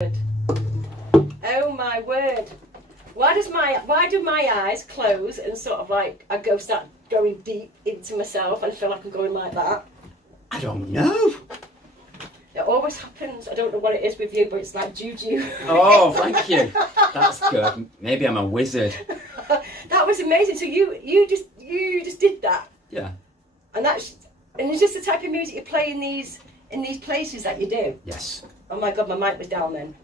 Oh my word. Why do my eyes close and sort of like I start going deep into myself and feel like I'm going like that? I don't know. It always happens. I don't know what it is with you, but it's like juju. Oh, thank you. That's good. Maybe I'm a wizard. That was amazing. So you just did that. Yeah. And it's just the type of music you play in these places that you do. Yes. Oh my God, my mic was down then.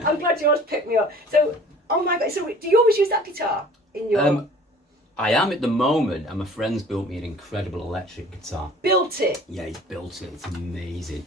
I'm glad yours picked me up. So, oh my God, so do you always use that guitar in your... I am at the moment, and my friend's built me an incredible electric guitar. Built it? Yeah, he's built it. It's amazing.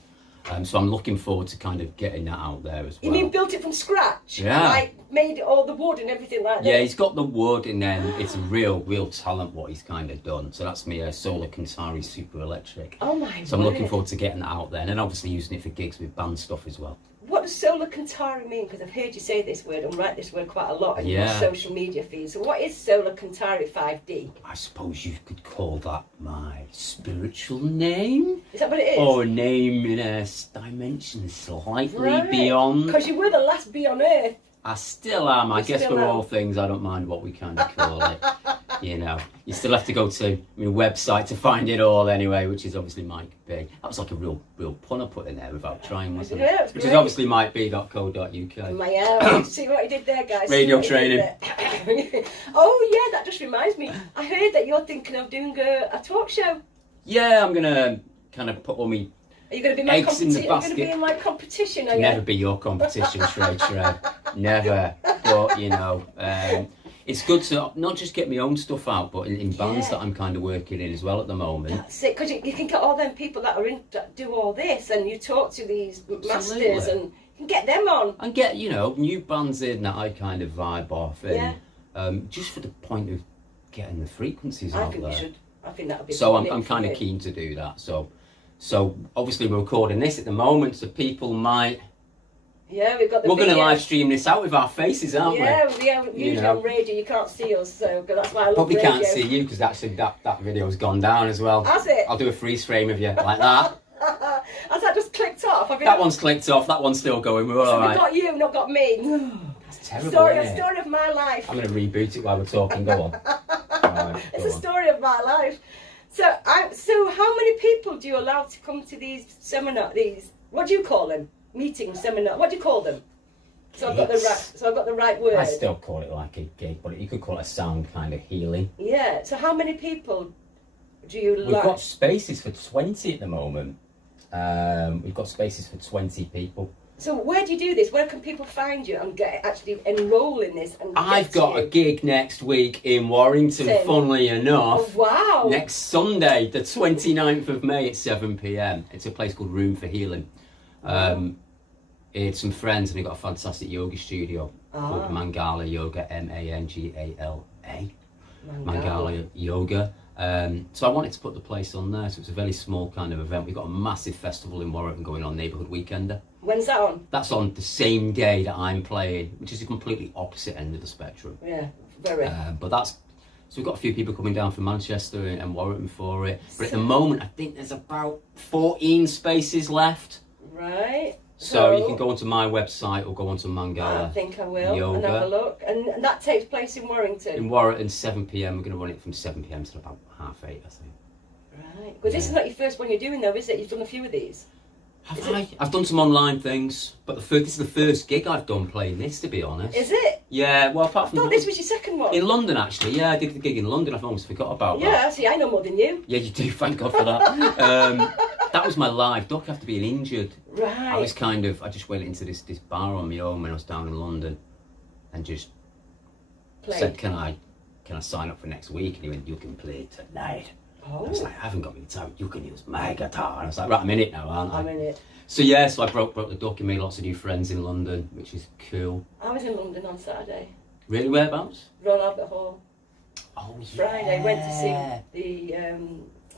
So I'm looking forward to kind of getting that out there as well. You mean built it from scratch? Yeah. Like made all the wood and everything like that? Yeah, he's got the wood, and then it's a real talent what he's kind of done. So that's me, a Solar Kantari Super Electric. Oh my So I'm looking forward to getting that out there, and then obviously using it for gigs with band stuff as well. What does Solar Kantari mean? Because I've heard you say this word and write this word quite a lot on your social media feeds. So what is Solar Kantari 5D? I suppose you could call that my spiritual name. Is that what it is? Or a name in a dimension slightly beyond. Because you were the last bee on Earth. I still am. I guess for all things, I don't mind what we kind of call it. You know, you still have to go to my website to find it all anyway, which is obviously Mike B. That was like a real pun I put in there without trying, wasn't it? Yeah, which is obviously mikeb.co.uk. See what he did there, guys. Radio training. Oh yeah, that just reminds me. I heard that you're thinking of doing a talk show. Yeah, I'm gonna kind of put all my Are you going to be my eggs in the basket. Are you going to be in my competition? Are you? Never be your competition, Shrey. Never. But you know, it's good to not just get my own stuff out, but in bands that I'm kind of working in as well at the moment. That's it, because you can get all them people that are that do all this, and you talk to these masters, and you can get them on. And get, you know, new bands in that I kind of vibe off, and just for the point of getting the frequencies out there. I think that would be. So I'm kind of keen to do that. So obviously we're recording this at the moment, so people might. Yeah, we've got the. We're going to live stream this out with our faces, aren't we? Yeah. Usually on radio you can't see us, so that's why I love probably radio. Can't see you because actually that video's gone down as well. Has it? I'll do a freeze frame of you like that. Has that just clicked off? That one's clicked off. That one's still going. We're all right. We've got you, not got me. That's terrible. Story of my life. I'm going to reboot it while we're talking. Go on. Right, it's a story of my life. So how many people do you allow to come to these seminars? What do you call them? Meetings, seminar. What do you call them? So I've got the right word. I still call it like a gig, but you could call it a sound kind of healing. Yeah. So how many people do you like? We've got spaces for 20 at the moment. We've got spaces for 20 people. So where do you do this? Where can people find you and actually enrol in this? And I've got a gig next week in Warrington, funnily enough. Oh, wow. Next Sunday, the 29th of May at 7 p.m. It's a place called Room for Healing. It's some friends, and they've got a fantastic yoga studio called Mangala Yoga, Mangala. Mangala Yoga. So I wanted to put the place on there, so it's a very small kind of event. We've got a massive festival in Warrington going on, Neighbourhood Weekender. When's that on? That's on the same day that I'm playing, which is the completely opposite end of the spectrum. Yeah, very. So we've got a few people coming down from Manchester and Warrington for it. But at the moment, I think there's about 14 spaces left. Right. So you can go onto my website or go onto Mangala. I think I will. Yoga. And have a look. And that takes place in Warrington. In Warrington, 7 p.m. We're going to run it from 7 p.m. to about 8:30, I think. Right. Well, this is not your first one you're doing, though, is it? You've done a few of these. I've done some online things, but this is the first gig I've done playing this, to be honest. Is it? Yeah, well, apart from... I thought this was your second one. In London, actually. Yeah, I did the gig in London. I've almost forgot about that. Yeah, see, I know more than you. Yeah, you do. Thank God for that. That was my live doc after being injured. Right. I just went into this bar on my own when I was down in London and just said, can I sign up for next week? And he went, you can play tonight. Oh. I was like, I haven't got my guitar, you can use my guitar. And I was like, right, I'm in it now, aren't I? I'm in it. So yeah, I broke the duck and made lots of new friends in London, which is cool. I was in London on Saturday. Really, whereabouts? Royal Albert Hall. Oh yeah. Friday, went to see the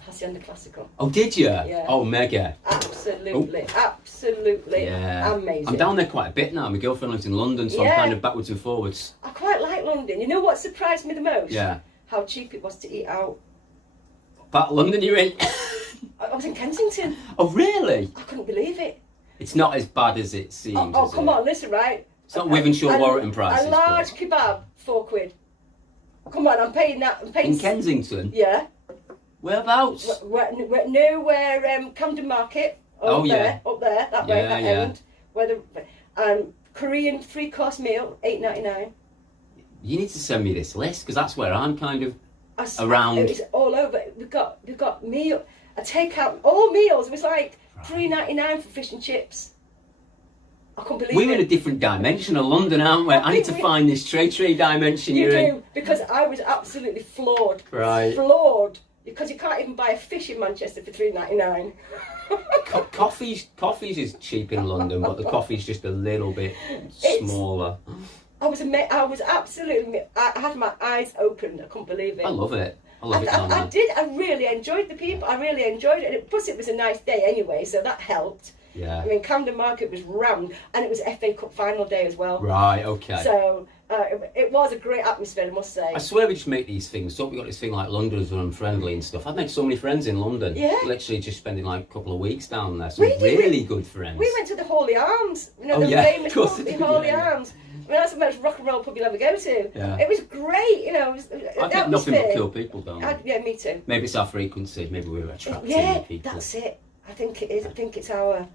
Hacienda Classical. Oh, did you? Yeah. Oh, mega. Absolutely, absolutely amazing. I'm down there quite a bit now. My girlfriend lives in London, so I'm kind of backwards and forwards. I quite like London. You know what surprised me the most? Yeah. How cheap it was to eat out. But London you're in? I was in Kensington. Oh, really? I couldn't believe it. It's not as bad as it seems. Oh, come on, listen, right? It's not Wythenshawe Warrington prices. A large kebab, £4. Come on, I'm paying that. I'm paying in Kensington. Yeah. Whereabouts? Near where Camden Market. Up there, that way, that end. Where the Korean 3-course meal, $8.99. You need to send me this list because that's where I'm kind of around. It's all over. We've got a takeout, all meals. It was like $3.99 for fish and chips. I couldn't believe it. We're in a different dimension of London, aren't we? I need to find this trade dimension you're in. Because I was absolutely floored. Right. Floored. Because you can't even buy a fish in Manchester for $3.99. Coffee's is cheap in London, but the coffee's just a little bit smaller. I was absolutely. I had my eyes open. I couldn't believe it. I love it. I love it down there. I did. I really enjoyed the people. I really enjoyed it. Plus, it was a nice day anyway, so that helped. Yeah. I mean, Camden Market was rammed, and it was FA Cup final day as well. Right. Okay. So it was a great atmosphere, I must say. I swear we just make these things up. We got this thing like Londoners are unfriendly and stuff. I've made so many friends in London. Yeah. Literally just spending like a couple of weeks down there. Some really good friends. We went to the Holy Arms. You know, the famous pub in Holy Arms. I mean, that's the most rock and roll pub you'll ever go to. Yeah. It was great, you know. I've met nothing but cool people down there. Yeah, me too. Maybe it's our frequency. Maybe we're attracting people. That's it. I think it is. I think it's our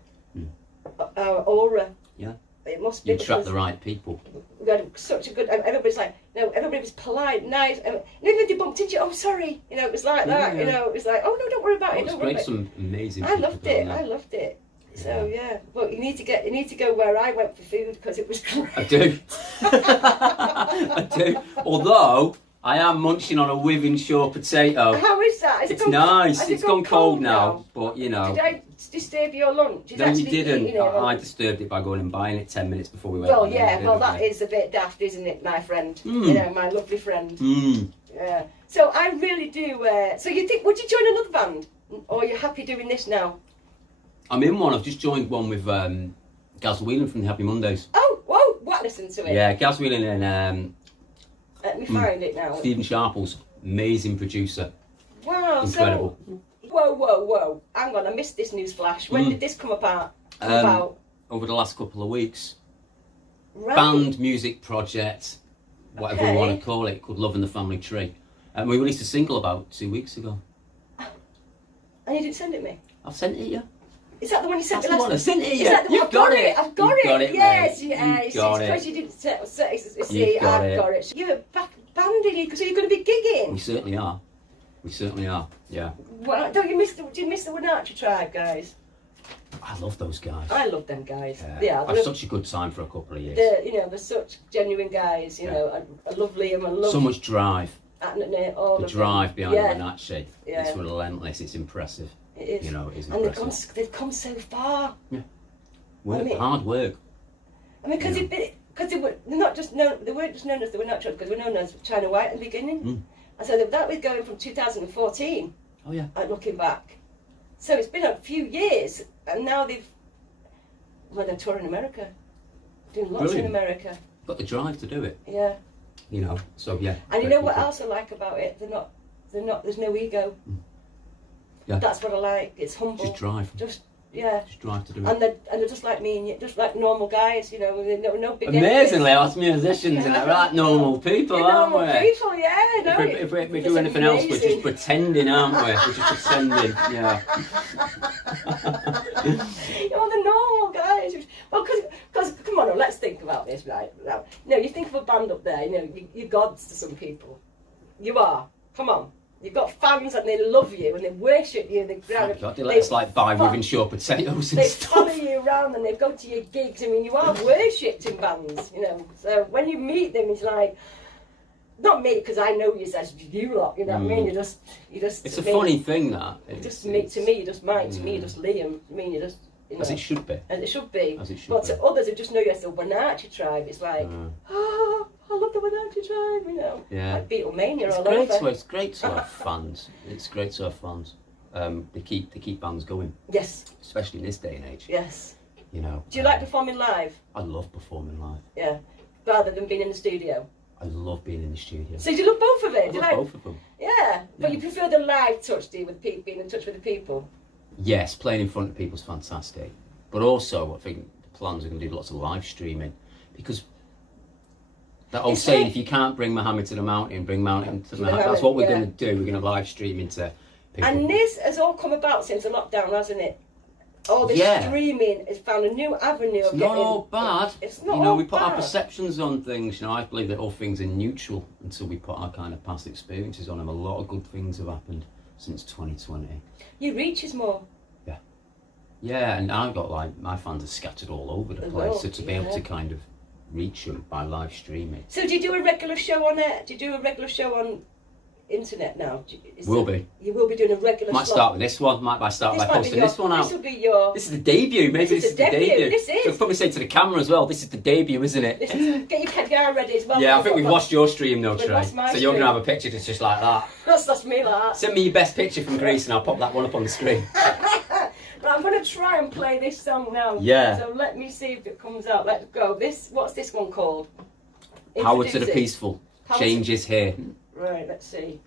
aura. Yeah. It must be. You attract the right people. We had such a good. Everybody's like, everybody was polite, nice. And even if they bumped into you, oh sorry, it was like that. Yeah. It was like, oh no, don't worry about it. It was Don't worry great. about Some amazing. I loved it. I loved it. Yeah. So yeah, but you need to go where I went for food because it was great. I do. I do. Although I am munching on a Wythenshawe potato. How is that? It's nice. It's gone cold now, but you know. Did I disturb your lunch? No, you didn't. I disturbed it by going and buying it 10 minutes before we went. Well, yeah. Well, that is a bit daft, isn't it, my friend? My lovely friend. Yeah. So I really do. So you think? Would you join another band, or are you happy doing this now? I'm in one. I've just joined one with Gaz Whelan from the Happy Mondays. Oh, whoa! What? Listen to it. Yeah, Gaz Whelan and let me find it now. Stephen Sharples, amazing producer. Wow! Incredible. So, whoa! Hang on, I missed this news flash. When did this come about? Over the last couple of weeks. Right. Band, music project, whatever we want to call it, called Love and the Family Tree. And we released a single about 2 weeks ago. And you didn't send it me? I've sent it you. Is that the one you sent That's me the last one I sent it you. Is that the one? You've got it. I've got You've it. Yes, mate. yes. You've got because it. you didn't see. I've got it. You're back banding, so you're going to be gigging. We certainly are. We certainly are. Yeah. Well, do you miss the WINACHI tribe, guys? I love those guys. I love them guys. Yeah. I had such a good time for a couple of years. They're such genuine guys. You know, I love Liam. I love so much drive. The drive behind WINACHI. Yeah. It's relentless. It's impressive. It is. You know, it is and impressive. they've come so far. Yeah. Hard work. I mean, because they weren't just known as the WINACHI because they were known as China White at the beginning. And so that was going from 2014. Oh yeah. Looking back, so it's been a few years, and now they're touring America, doing lots in America. Got the drive to do it. Yeah. You know. So yeah. And you know what else I like about it? They're not. There's no ego. Yeah. That's what I like. It's humble. Just drive. Just drive to do it. And they're just like me and you, just like normal guys, no big. Amazingly, us musicians and right normal people, aren't we? Normal people, yeah. No, if we do anything else, we're just pretending, aren't we? We're just pretending, yeah. The normal guys. Well, because come on, let's think about this, right? Now, you think of a band up there. You're gods to some people. You are. Come on. You've got fans and they love you and they worship you. They let us buy Wythenshawe potatoes and they stuff. They follow you around and they go to your gigs. I mean, you are worshipped in bands, So when you meet them, it's like, not me because I know you as you lot. You know what I mean? You just. It's a funny thing that. To me, you're just Mike. To me, you're just Liam. I mean, you're just. As it should be. As it should be. As it should but be. to others who just know you as the WINACHI tribe, it's like, I love the WINACHI tribe, Yeah. Like Beatlemania all over. It's great to have fans. It's great to have fans. They keep bands going. Yes. Especially in this day and age. Yes. Do you like performing live? I love performing live. Yeah. Rather than being in the studio? I love being in the studio. So you love both of it? I love both of them. Yeah. But you prefer the live touch, do you, with people, being in touch with the people? Yes, playing in front of people is fantastic. But also, I think the plans are going to do lots of live streaming, because that old saying, if you can't bring Mohammed to the mountain, bring mountain to Mohammed. That's what we're going to do. We're going to live stream into people. And this has all come about since the lockdown, hasn't it? All this streaming has found a new avenue of getting... It's not all bad. It's not all we put bad. our perceptions on things. I believe that all things are neutral until we put our kind of past experiences on them. A lot of good things have happened since 2020. Your reach is more. Yeah, and I've got my fans are scattered all over the place, so to be able to kind of reach them by live streaming. So do you do a regular show on it? Do you do a regular show on internet now? Will be. You will be doing a regular Might start with this one, might start by posting this one out. This will be your... This is the debut, maybe this is the debut. This is. So probably say to the camera as well, this is the debut, isn't it? Get your guitar ready as well. Yeah, I think we've lost your stream though, Trey. So you're going to have a picture that's just like that. That's me like that. Send me your best picture from Greece and I'll pop that one up on the screen. But I'm going to try and play this song now. Yeah. So let me see if it comes out. Let's go. What's this one called? Power to the Peaceful. Change is here. Right, let's see.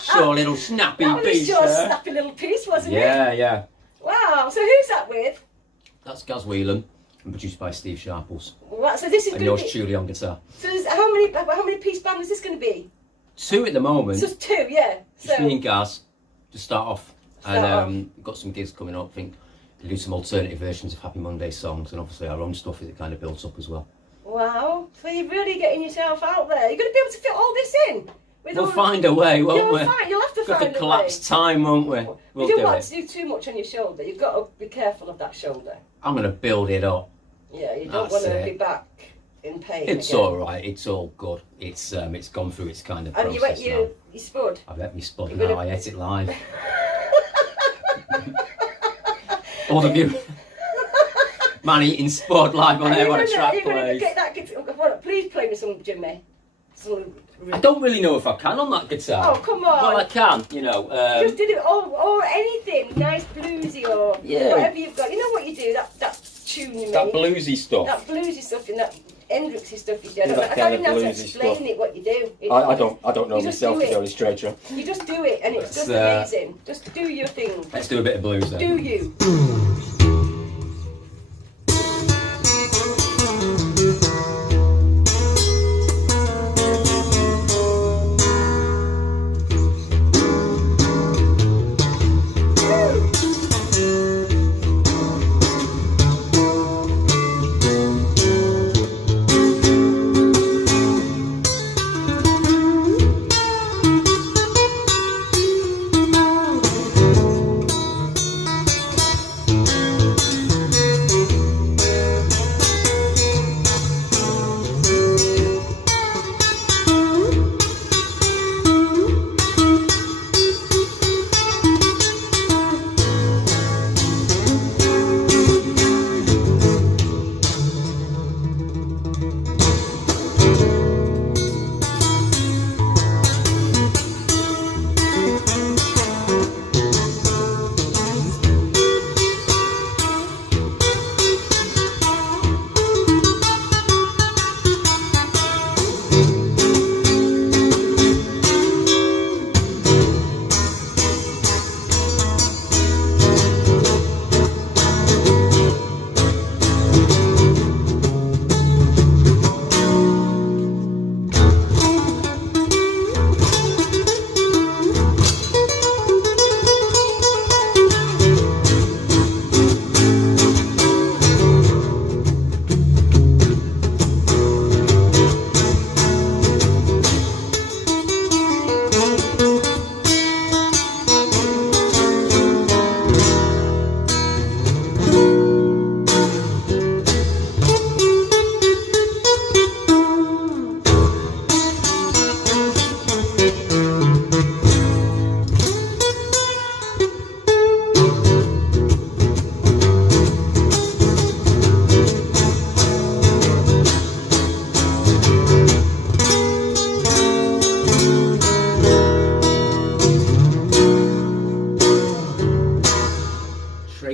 Short little snappy piece. That was a snappy little piece, wasn't it? Yeah. Wow. So who's that with? That's Gaz Whelan and produced by Steve Sharples. Wow. So this is and yours truly on guitar. So how many piece band is this going to be? 2 at the moment. So it's 2, yeah. Just me and Gaz to start off. We've got some gigs coming up. I think we'll do some alternative versions of Happy Monday songs, and obviously our own stuff as it kind of builds up as well. Wow. So you're really getting yourself out there. You're going to be able to fit all this in. We'll find a way, won't we? You'll have to find a way. Got to collapse time, won't we? We'll you do don't want it. to do too much on your shoulder. You've got to be careful of that shoulder. I'm going to build it up. Yeah, you don't want to be back in pain. It's all right. It's all good. It's gone through its kind of process. Have you ate your spud? I've ate my spud now. I ate it live. All of you. Man eating spud live on air when a track plays. Please play me some, Jimmy. I don't really know if I can on that guitar. Oh, come on. Well, I can, just did it, or anything, nice bluesy or whatever you've got. You know what you do, that tune you make. That bluesy stuff. That bluesy stuff, and that Hendrixy stuff you do. I Do don't, that I kind don't of even have to bluesy explain stuff. it what you do. I don't know You just myself, do to it. go straight to. You just do it, and it's just amazing. Just do your thing. Let's do a bit of blues then. Do you?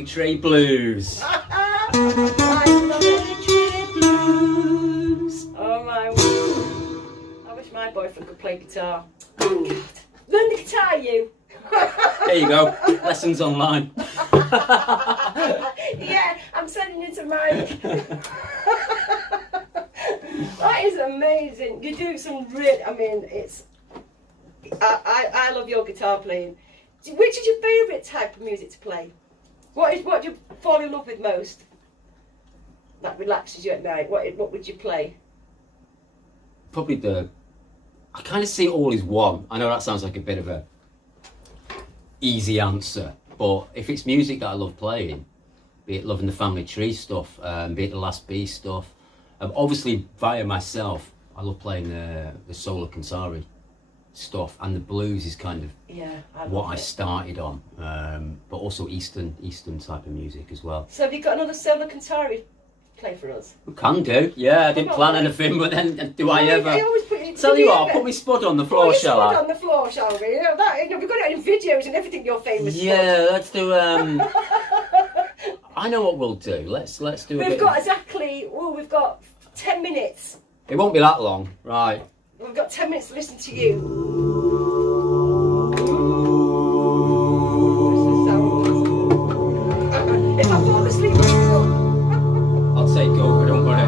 Trade Blues. I love it. Blues. Oh my word. I wish my boyfriend could play guitar. Oh, God. Learn the guitar, you. There you go. Lessons online. Yeah, I'm sending you to Mike. That is amazing. You do some really, I mean, it's, I love your guitar playing. Which is your favourite type of music to play? What do you fall in love with most? That relaxes you at night. What would you play? Probably I kind of see it all as one. I know that sounds like a bit of a easy answer, but if it's music that I love playing, be it Loving the Family Tree stuff, be it the Last Bee stuff, obviously via myself, I love playing the Solar Kantari stuff, and the blues is kind of what I started on, but also Eastern type of music as well. So have you got another Solar Kantari play for us? We can do, yeah. I didn't plan anything, but then do I ever? Tell you what, I'll put my spud on the floor, shall I? On the floor, shall we? We've got it in videos and everything. You're famous. Yeah, let's do. I know what we'll do. Let's do. We've got 10 minutes. It won't be that long, right? We've got 10 minutes to listen to you. If I fall asleep, I'll take over, don't worry.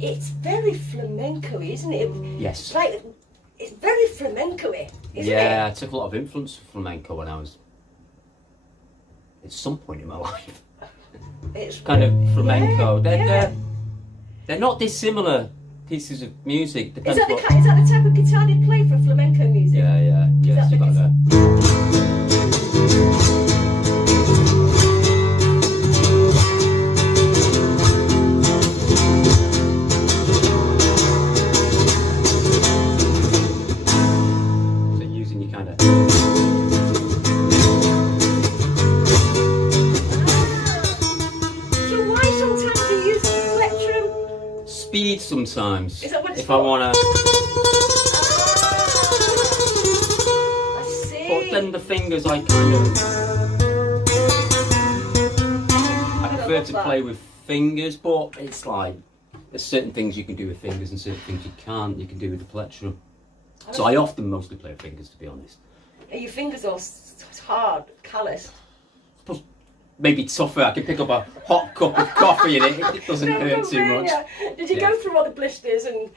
it's very flamenco, isn't it? Yes. It's very flamenco-y, isn't it? Yeah, I took a lot of influence from flamenco when I was at some point in my life. It's Kind of flamenco. Yeah, They're not dissimilar pieces of music. Is that the type of guitar you play for flamenco music? Yeah. that You got the- So using your kind of So why sometimes do you use the plectrum? speed sometimes. Is that what it's if for? I wanna. I see. But then the fingers, I prefer to play with fingers, but it's like there's certain things you can do with fingers and certain things you can't. You can do with the plectrum. So I often mostly play with fingers, to be honest. Are your fingers all hard, calloused? But maybe tougher. I can pick up a hot cup of coffee and it doesn't hurt too much. Did you go through all the blisters and?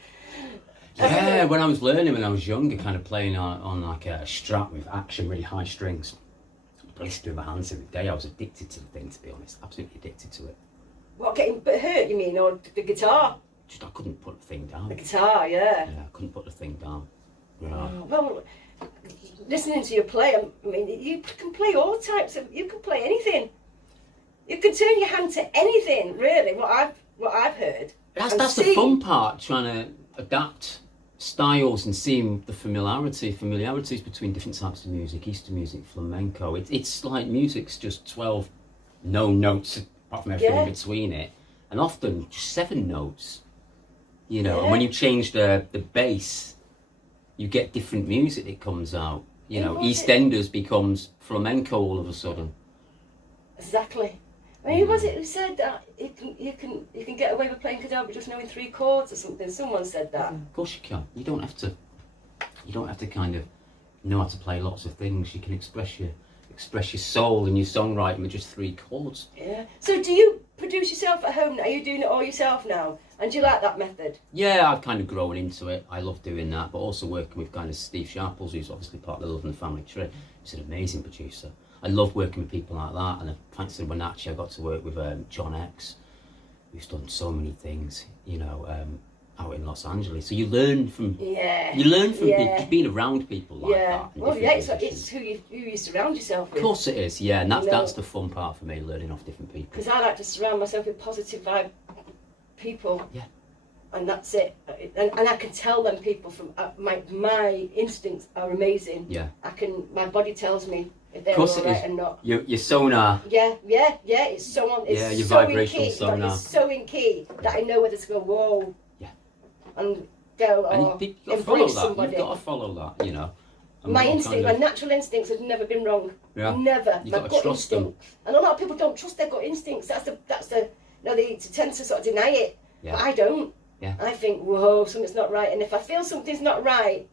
Yeah, when I was learning, when I was younger, kind of playing on like a Strat with action, really high strings, blistering my hands every day. I was addicted to the thing, to be honest, absolutely addicted to it. What, getting hurt, you mean, or the guitar? Just I couldn't put the thing down. The guitar, yeah. Yeah, I couldn't put the thing down. Yeah. Oh, well, listening to you play, I mean, you can play all types of. You can play anything. You can turn your hand to anything, really. What I've heard. That's the fun part, trying to adapt styles and seeing the familiarities between different types of music, Eastern music, flamenco. It's like music's just 12 no notes apart from everything in between it, and often just 7 notes. You know, and when you change the bass, you get different music that comes out. You know, EastEnders becomes flamenco all of a sudden. Exactly. I mean, who was it who said that you can get away with playing guitar with just knowing 3 chords or something? Someone said that. Of course you can. You don't have to kind of know how to play lots of things. You can express your soul and your songwriting with just 3 chords. Yeah. So do you produce yourself at home now? Are you doing it all yourself now? And do you like that method? Yeah, I've kind of grown into it. I love doing that, but also working with kind of Steve Sharples, who's obviously part of the Love and the Family Tree. He's an amazing producer. I love working with people like that, and thanks to WINACHI, I got to work with John X, who's done so many things, you know, out in Los Angeles. So you learn from people, being around people like that. Well, yeah, it's who you surround yourself with. Of course it is, yeah, and that's the fun part for me, learning off different people. Because I like to surround myself with positive vibe people. Yeah. And that's it. And I can tell them people from my instincts are amazing. Yeah. My body tells me if they're all right or not. Your sonar. Yeah, it's so on. It's your so vibrational in key. sonar. It's so in key that I know whether to go whoa. Yeah. And go or and you've got to follow that. somebody. You've got to follow that, you know. And My natural instincts have never been wrong. Yeah. Never. You've My got to gut trust them. instinct. And a lot of people don't trust their gut instincts. They tend to sort of deny it. Yeah. But I don't. Yeah. I think, whoa, something's not right. And if I feel something's not right,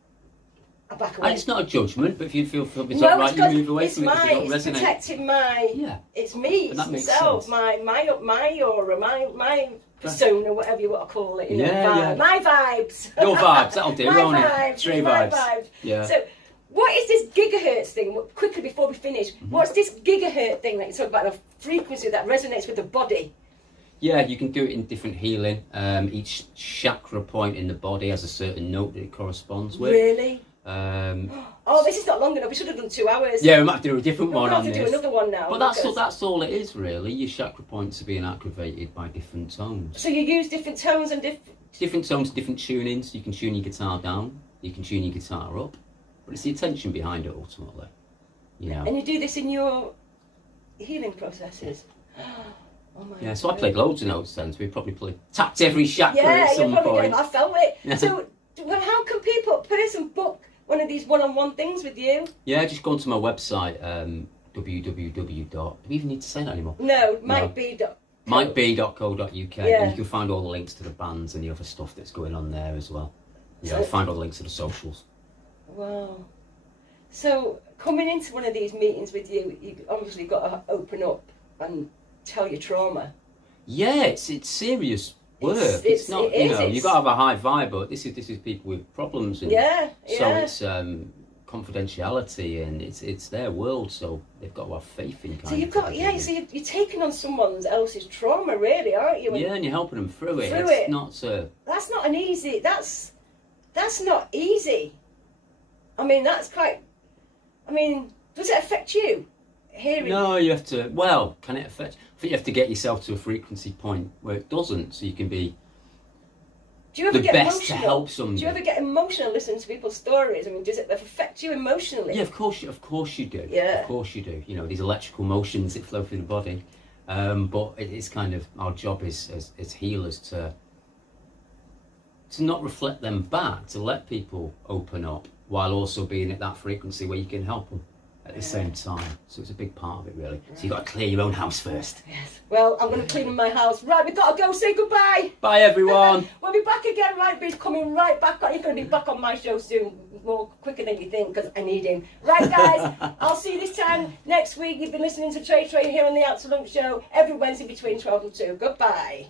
I back away. And it's not a judgment, but if you feel something's not right, you move away from it because it don't it's resonate. protecting my. Yeah. It's me. And that makes myself. sense. My aura. My persona, whatever you want to call it. You know, Yeah. My vibes. Your vibes, that'll do, my won't vibes, it? Tree my vibes. Yeah. So, what is this gigahertz thing? Quickly before we finish, what's this gigahertz thing that you talk about? The frequency that resonates with the body. Yeah, you can do it in different healing. Each chakra point in the body has a certain note that it corresponds with. Really? Oh, this is not long enough. We should have done 2 hours. Yeah, we might have to do a different one on We'll have to this. do another one now. But that's all it is, really. Your chakra points are being activated by different tones. So you use different tones and Different tones, different tunings. You can tune your guitar down. You can tune your guitar up. But it's the intention behind it, ultimately. You know. And you do this in your healing processes. Oh my Yeah, so I God. played loads of notes then, so we probably tapped every chakra Yeah, at some you're probably point. I felt it. So, how can person book one of these one-on-one things with you? Yeah, just go onto my website, www. Do we even need to say that anymore? No, mightbe.co.uk, and you can find all the links to the bands and the other stuff that's going on there as well. Yeah, So- find all the links to the socials. Wow. So, coming into one of these meetings with you, you obviously got to open up and tell your trauma. Yeah, it's serious work. It's not, you know, you've got to have a high vibe, but this is people with problems, and so it's confidentiality, and it's their world, so they've got to have faith in. So you've got, so you're taking on someone else's trauma, really, aren't you? And you're helping them through it. It's not That's not an easy. That's not easy. I mean, that's quite. I mean, does it affect you? Hearing? No, you have to. Well, can it affect? I think you have to get yourself to a frequency point where it doesn't, so you can be. Do you ever get best emotional? to help somebody. Do you ever get emotional listening to people's stories? I mean, does it affect you emotionally? Yeah, of course you do. Yeah. Of course you do. You know, these electrical motions that flow through the body. But it's kind of our job as healers to not reflect them back, to let people open up while also being at that frequency where you can help them at the same time. So it's a big part of it, really. So you've got to clear your own house first. Yes. Well, I'm going to clean my house. Right, we've got to go. Say goodbye. Bye, everyone. We'll be back again. Right, he's coming right back on. He's going to be back on my show soon, more quicker than you think, because I need him. Right, guys, I'll see you this time next week. You've been listening to Trey here on the Out to Lunch Show every Wednesday between 12 and 2. Goodbye.